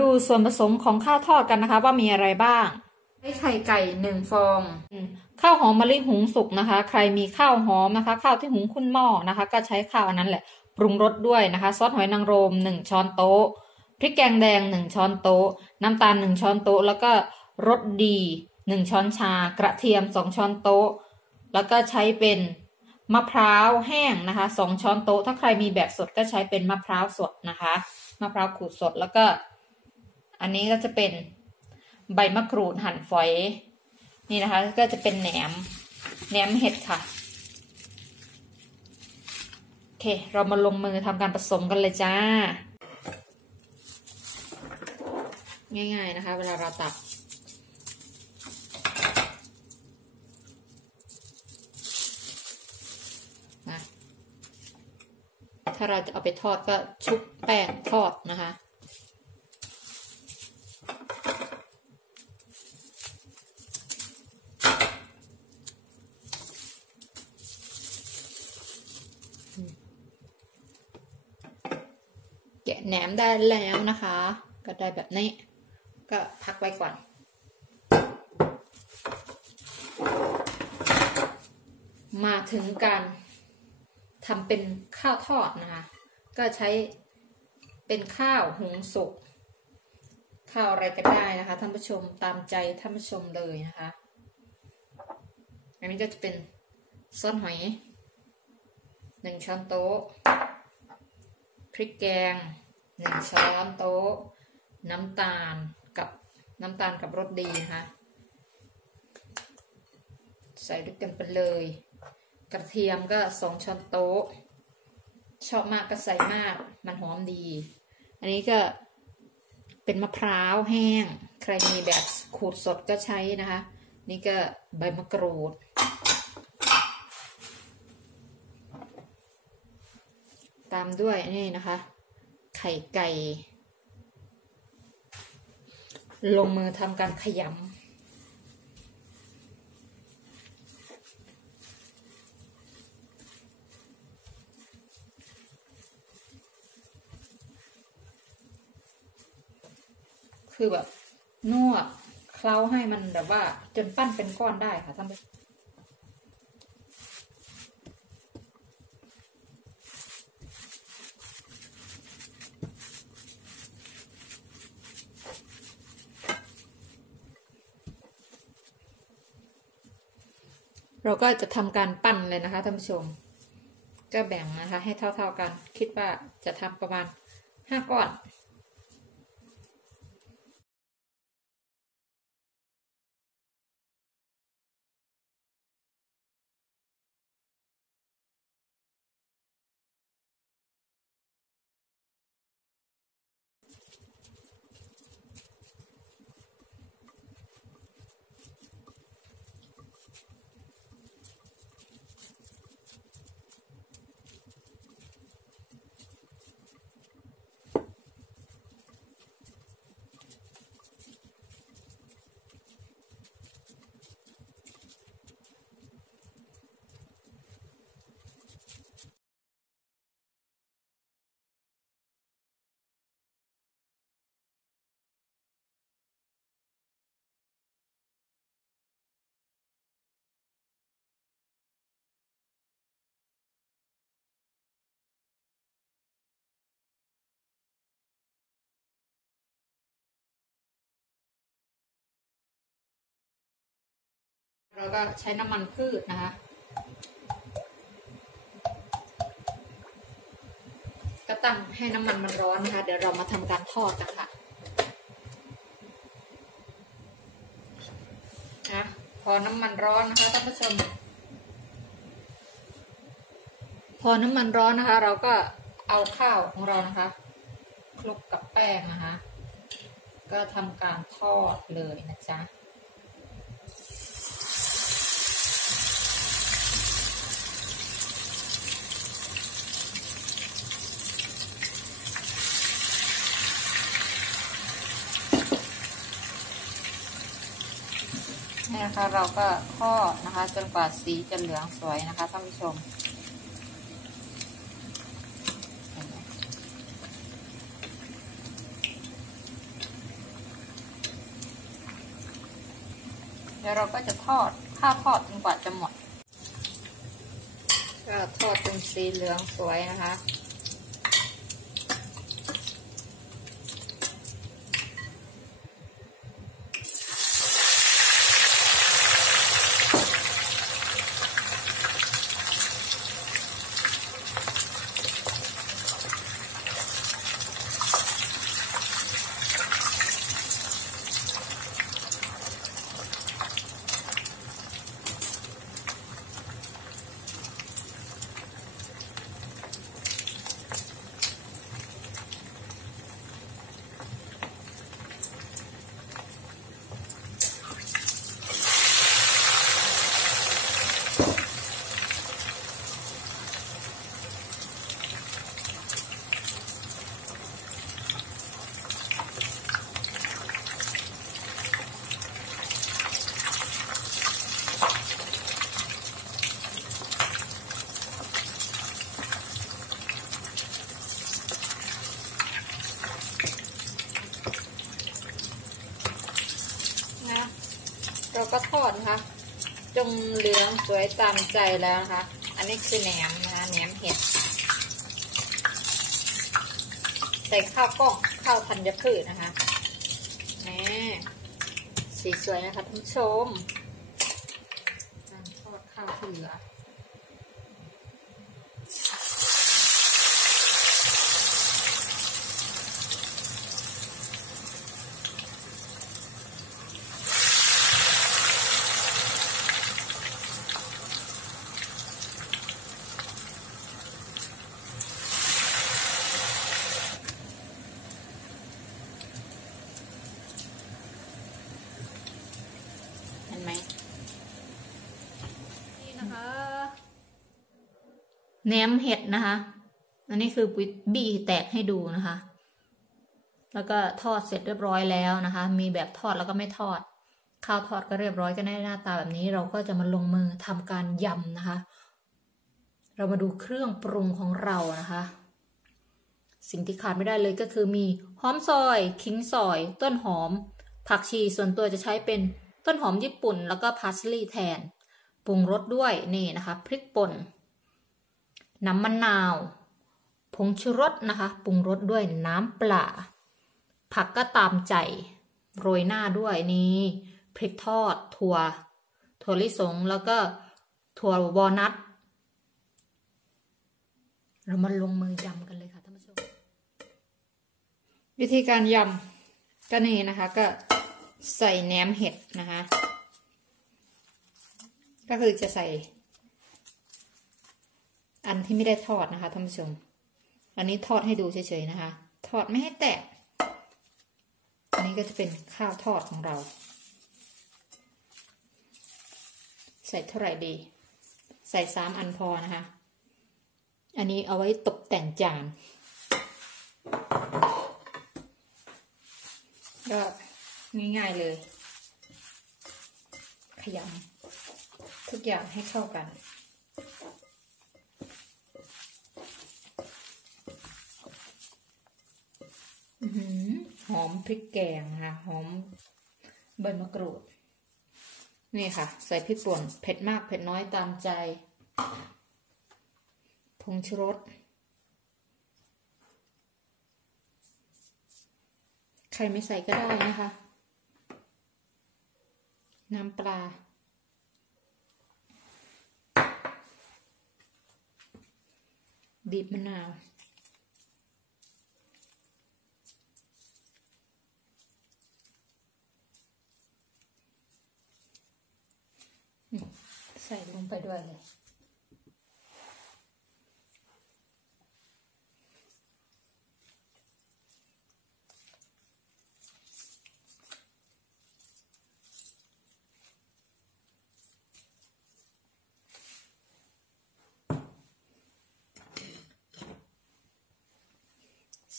ดูส่วนผสมของข้าวทอดกันนะคะ ว่ามีอะไรบ้างใช้ไข่ไก่หนึ่งฟองข้าวหอมมะลิหุงสุกนะคะ ใครมีข้าวหอมนะคะ ข้าวที่หุงขึ้นหม้อนะคะ ก็ใช้ข้าวอันนั้นแหละปรุงรสด้วยนะคะซอสหอยนางรมหนึ่งช้อนโต๊ะพริกแกงแดงหนึ่งช้อนโต๊ะ น้ำตาลหนึ่งช้อนโต๊ะ แล้วก็รสดีหนึ่งช้อนชา กระเทียมสองช้อนโต๊ะ แล้วก็ใช้เป็นมะพร้าวแห้งนะคะสองช้อนโต๊ะ ถ้าใครมีแบบสดก็ใช้เป็นมะพร้าวสดนะคะ มะพร้าวขูดสดแล้วก็ อันนี้ก็จะเป็นใบมะกรูดหั่นฝอย นี่นะคะ ก็จะเป็นแหนมแหนมเห็ดค่ะโอเค เรามาลงมือทำการผสมกันเลยจ้า ง่ายๆนะคะ เวลาเราตักนะถ้าเราจะเอาไปทอดก็ชุบแป้งทอดนะคะ แหนมได้แล้วนะคะ ก็ได้แบบนี้ ก็พักไว้ก่อน มาถึงการทำเป็นข้าวทอดนะคะ ก็ใช้เป็นข้าวหุงสุก ข้าวอะไรก็ได้นะคะท่านผู้ชมตามใจท่านผู้ชมเลยนะคะ อันนี้ก็จะเป็นซอสหอยหนึ่งช้อนโต๊ะ พริกแกง หนึ่งช้อนโต๊ะ น้ำตาลกับน้ำตาลกับรสดีนะคะ ใส่ด้วยกันไปเลย กระเทียมก็สองช้อนโต๊ะ ชอบมากก็ใส่มากมันหอมดี อันนี้ก็เป็นมะพร้าวแห้ง ใครมีแบบขูดสดก็ใช้นะคะ นี่ก็ใบมะกรูดตามด้วยนี่นะคะ ไข่ไก่ ลงมือทำการขยำคือแบบนวดเคล้าให้มันแบบว่า จนปั้นเป็นก้อนได้ค่ะท่านผู้ชม เราก็จะทำการปั้นเลยนะคะท่านผู้ชม ก็แบ่งนะคะ ให้เท่าๆกัน คิดว่าจะทำประมาณห้าก้อน เราก็ใช้น้ำมันพืชนะคะ ก็ตั้งให้น้ำมันมันร้อนนะคะ เดี๋ยวเรามาทำการทอดกันค่ะนะพอน้ำมันร้อนนะคะท่านผู้ชม พอน้ำมันร้อนนะคะ เราก็เอาข้าวของเรานะคะคลุกกับแป้งนะคะ ก็ทำการทอดเลยนะจ๊ะ นี่นะคะเราก็ข้อนะคะ จนกว่าสีจะเหลืองสวยนะคะท่านผู้ชมแล้วเราก็จะทอดข้าวทอดจนกว่าจะหมด ก็ทอดจนสีเหลืองสวยนะคะ ก็ทอดนะคะ จงเหลืองสวยตามใจแล้วนะคะ อันนี้คือแหนมนะคะแหนมเห็ด ใส่ข้าวกล้องข้าวธัญพืชนะคะนี่สีสวยนะคะท่านผู้ชมการทอดข้าวที่เหลือ เห็นไหมนี่นะคะ แหนมเห็ดนะคะ อันนี้คือบี้แตกให้ดูนะคะ แล้วก็ทอดเสร็จเรียบร้อยแล้วนะคะ มีแบบทอดแล้วก็ไม่ทอด ข้าวทอดก็เรียบร้อยก็ได้หน้าตาแบบนี้ เราก็จะมาลงมือทำการยำนะคะ เรามาดูเครื่องปรุงของเรานะคะ สิ่งที่ขาดไม่ได้เลยก็คือมีหอมซอย ขิงซอย ต้นหอม ผักชีส่วนตัวจะใช้เป็นต้นหอมญี่ปุ่น แล้วก็พาสลีย์แทน ปรุงรสด้วยนี่นะคะ พริกป่น น้ำมะนาว ผงชูรสนะคะปรุงรสด้วยน้ำปลาผักก็ตามใจ โรยหน้าด้วยนี่พริกทอด ถั่ว ถั่วลิสง แล้วก็ถั่ววอลนัทเรามาลงมือยำกันเลยค่ะท่านผู้ชม วิธีการยำก็นี่นะคะ ก็ใส่แหนมเห็ดนะคะ ก็คือจะใส่ อันที่ไม่ได้ทอดนะคะท่านผู้ชม อันนี้ทอดให้ดูเฉยๆนะคะ ทอดไม่ให้แตก อันนี้ก็จะเป็นข้าวทอดของเรา ใส่เท่าไหร่ดี ใส่สามอันพอนะคะ อันนี้เอาไว้ตกแต่งจาน ก็ง่ายๆเลย ขยำทุกอย่างให้เข้ากัน อื้อหือห อมพริกแกงนะคะหอมใบมะกรูด นี่ค่ะ ใส่พริกป่นเผ็ดมากเผ็ดน้อยตามใจ ผงชูรส ใครไม่ใส่ก็ได้นะคะ น้ำปลาบีบมะนาว ใส่ลงไปด้วยเลย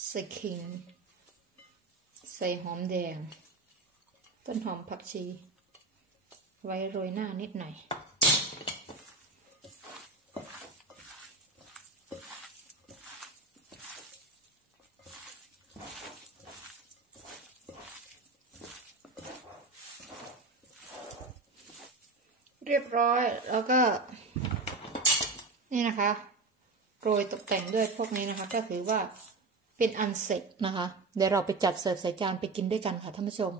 ใส่ขิง ใส่หอมแดง ต้นหอมผักชี ไว้โรยหน้านิดหน่อย เรียบร้อยแล้วก็ นี่นะคะโรยตกแต่งด้วยพวกนี้นะคะ ก็ถือว่าเป็นอันเสร็จนะคะ เดี๋ยวเราไปจัดเสิร์ฟใส่จานไปกินด้วยกันค่ะท่านผู้ชม